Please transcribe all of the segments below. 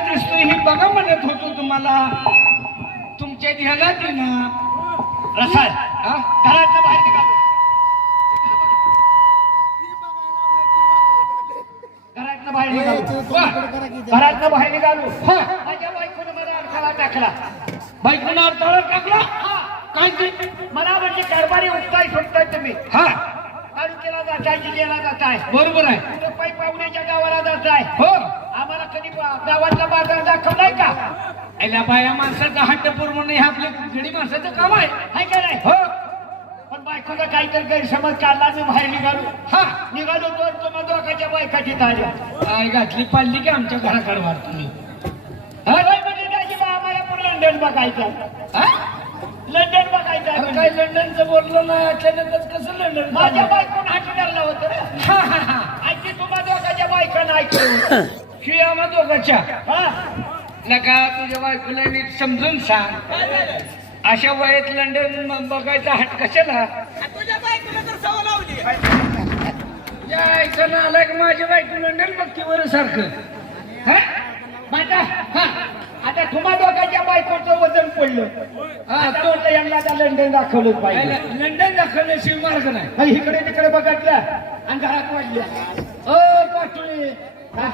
बघा म्हणत होतो तुम्हाला. तुमच्या ध्यानात ना रसाळ. हा? घरातलं बाहेर निघालो घरातनं बाहेर निघालो घरातनं बाहेर निघालो हा. माझ्या बायकोने मला अडथळा टाकला. बायकोनं अडथळा टाकला? काय मला म्हणजे कारभारी उठताय सुटताय तुम्ही. हा. तालुक्याला जाताय जिल्ह्याला जाताय. बरोबर आहे. पाहुण्याच्या गावाला जाताय. हो. आम्हाला कधी गावातला बाजार दाखवलाय का? याला बाया माणसाचा हट्ट पूर्ण हे आपल्या गडी माणसाचं काम आहे. हाय का नाही? हो. पण बायकोचा काहीतरी गैरसमज काढला मी बाहेर निघालो. हा. निघालो तर तुम्हा दोघाच्या बायका तिथं आल्या काय घातली पाडली की आमच्या घराकडे वाढ तुम्ही. हा? काय म्हणजे त्याची बा आम्हाला पण लंडन बघायचं हा? लंडन बघायचं आहे काय म्हणजे. लंडनचं बोललो ना अचानकच कसं लंडन माझ्या बायकोनं हाटून होतं. रे. हा हा हा. आणि ती तुम्हा दोघाच्या बायकांना ऐकलं. शिव आम्हा दोघाच्या. हा. नका तुझ्या बायकोला नीट समजून सांग. अशा वयात लंडन म- बघायचा हट कशाला? तुझ्या बायकोला तर सवय लावली. या ऐकायला आलाय की माझ्या बायको लंडन बघते बरं सारखं. हा? हा. आता तुम्हा दोघाच्या बायकोचं वजन पडलं. हा, तो- यांना आता लंडन दाखवलंच पाहिजे. ल- लंडन दाखवल्याशिवाय मार्ग नाही. इकडे तिकडे बघितलं आणि घरात वाढल्या. ओ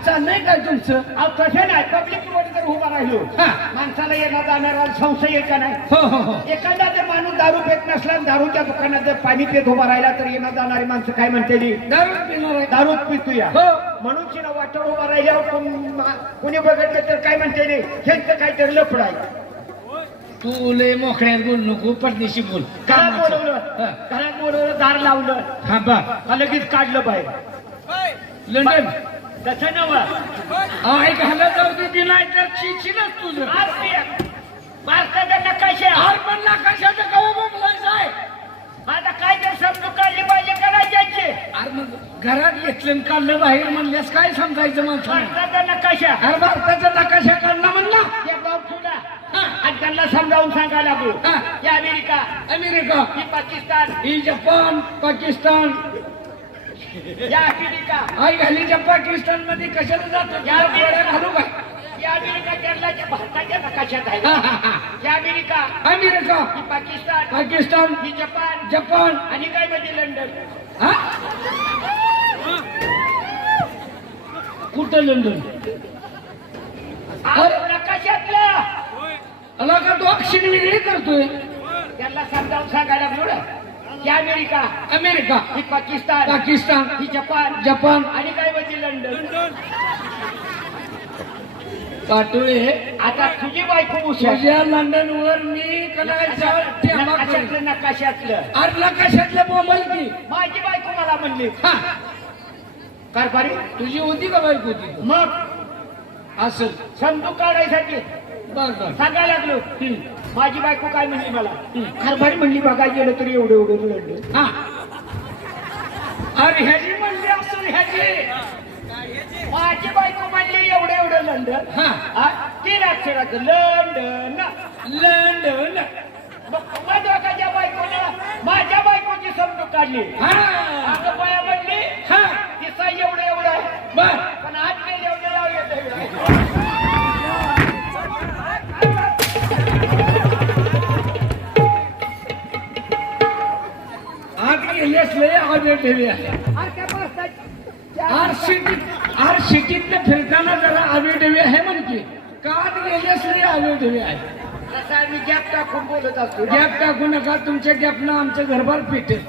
चाललंय काय तुमचं? अहो तसं नाही? पब्लिक रोड जर उभा राहिलो हा. माणसाला येणार जाणारा संशय येईल का नाही. हो हो हो. एखादा जर माणूस दारू पेत नसला आणि दारूच्या दुकानात जर पाणी पेत उभा राहिला तर येणार जाणारी माणसं काय म्हणते दारू पिणार आहे. दारू पितो या हो. म्हणून तिला वाटोळ उभा राहिल्यावर कोण मा- कोणी बघितलं तर काय म्हणते ह्यांचं काहीतरी लफड आहे. तू लय मोकळ्यात बोल नको परदेशी बोल. घरात कामाचं. बोलवलं. हा. घरात बोलवलं दार लावलं. हा बा का लगेच काढलं बाहेर. लंडन. तसं नवं आय घाला जाऊ दे ती नाही तर चिचिनच तुझं. भारताचा नकाशा हार म्हणला कशाचं कवा बोलायचं आहे? आता काय तर समजू काढली पाहिजे करायचे अरे मग घरात घेतलं काढलं बाहेर म्हणल्यास काय समजायचं माणसाला भारताचा नकाशा अरे भारताचा नकाशा काढला म्हणला? या गाव ठेवला आणि त्यांना समजावून सांगायला लागलो. हा. या अमेरिका. अमेरिका. ही पाकिस्तान. ही जपान पाकिस्तान. या अमेरिका आई घालीच्या पाकिस्तानमध्ये कशाला जातो? या गोळ्या घालू का या अमेरिका केरळाच्या भारताच्या नकाशात आहे? हा, हा, हा. या अमेरिका अमेरिका ही पाकिस्तान पाकिस्तान ही जपान जपान. आणि काय म्हणजे लंडन? हा? कुठं लंडन? आज नकाशातलं. अला का तो अक्षर वेगळी करतोय. त्यांना समजावून सांगायला लागलो या अमेरिका अमेरिका. ही पाकिस्तान पाकिस्तान. ही जपान. जपान. आणि काय म्हणजे लंडन? पाटोळे आता तुझी बायको हुशार तुझ्या लंडन वर मी करेन. नकाशातलं नकाशातलं. अरे कशातलं बोंबल की. माझी बायको मला म्हणली. हा. कारभारी तुझी होती का बाईक होती मग? असं समजू काढायसाठी. सांगायला लागलो. माझी बायको काय म्हणली मला? कारभारी म्हणली बघायला गेलं तरी एवढं एवढं लढलं हा. अरे ह्याची म्हणली असं ह्याची. माझी बायको म्हणली एवढं एवढं लंडन. हा. तीन अक्षरात लंडन. लंडन. दोघाच्या बायकोनं माझ्या बायकोची समजूत काढली. हा. बाया म्हणली हा. तिचा एवढं एवढं बर. गेलेस लय ठेवी आर आर सिटीत फिरताना जरा आवे ठेवी आहे म्हणते का. आत गेलेस लय आवे ठेवी आहे. गॅप टाकून बोलत असतो. गॅप टाकू नका तुमच्या गॅपनं आमचं घरभर पेटेल